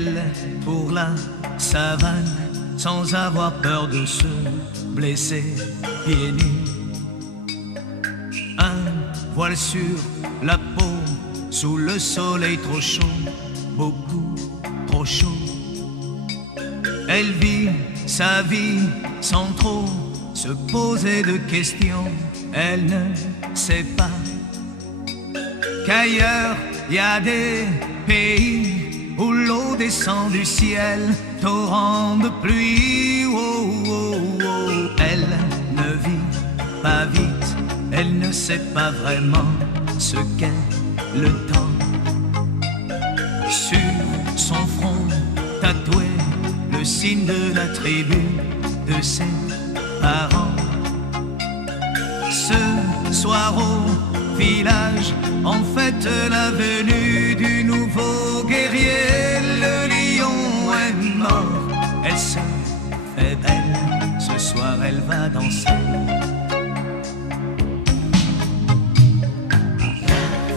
Elle pour la savane, sans avoir peur de se blesser pieds nus. Un voile sur la peau, sous le soleil trop chaud, beaucoup trop chaud. Elle vit sa vie sans trop se poser de questions. Elle ne sait pas qu'ailleurs y a des pays où l'eau descend du ciel, torrent de pluie. Oh, oh, oh. Elle ne vit pas vite, elle ne sait pas vraiment ce qu'est le temps. Sur son front tatoué le signe de la tribu de ses parents. Ce soir au village, on fête la venue du nouveau guerrier. Le lion est mort, elle se fait belle, ce soir elle va danser.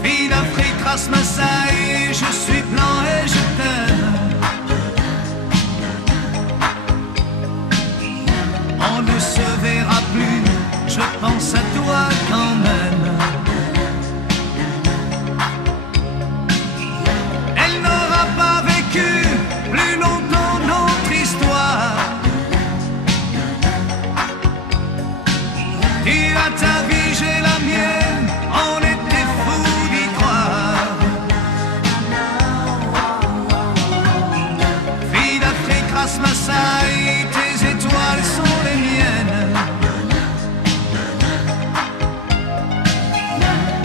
Fille d'Afrique, race Massaï, je suis blanc et je t'aime. On ne se verra plus, je pense à toi quand même. Elle n'aura pas vécu plus longtemps notre histoire. Tu as ta vie, j'ai la mienne, on était fous d'y croire. Fille d'Afrique, race Massaï, tes étoiles sont les miennes.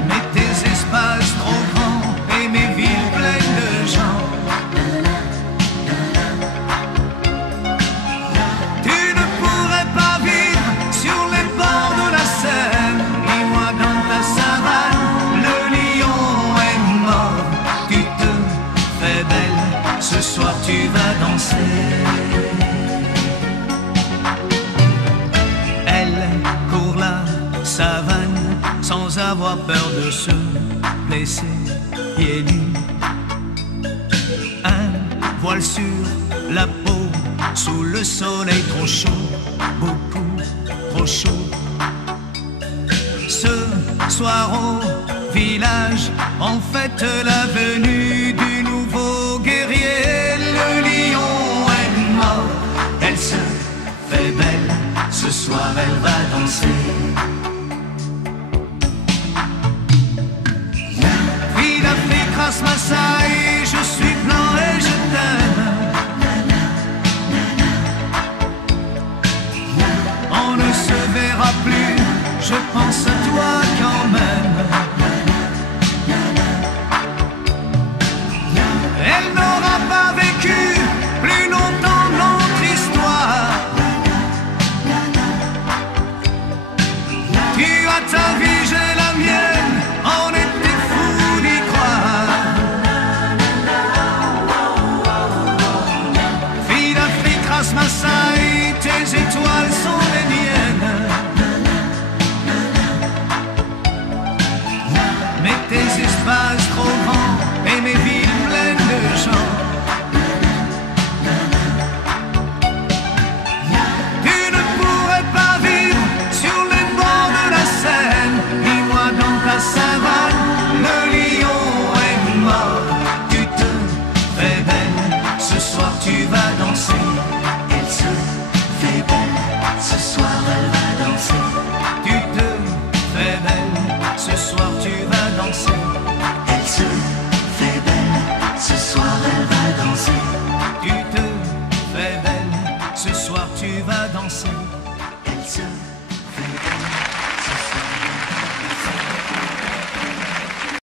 Mais tes espaces trop grands et mes villes pleines de gens. Tu ne pourrais pas vivre sur les bords de la Seine, ni moi dans ta savane. Le lion est mort, tu te fais belle, ce soir tu vas danser. Savane, sans avoir peur de se blesser pieds nus. Un voile sur la peau, sous le soleil trop chaud, beaucoup trop chaud. Ce soir au village, on fête la venue du nouveau guerrier. Le lion est mort, elle se fait belle, ce soir elle va danser. Race Massaï, je suis blanc et je t'aime. On ne se verra plus, je pense à toi quand même. Elle n'aura pas vécu plus longtemps notre histoire. Tu as ta vie, j'ai la mienne, on était fous d'y croire. Race Massaï, tes étoiles sont les miennes. Mais tes espaces trop grands et mes villes pleines de gens. Tu ne pourrais pas vivre sur les bords de la Seine, ni moi dans ta savane. Le lion est mort, tu te fais belle, ce soir tu vas danser. Ce soir elle va danser. Tu te fais belle, ce soir tu vas danser. Elle se fait belle, ce soir elle va danser. Tu te fais belle, ce soir tu vas danser.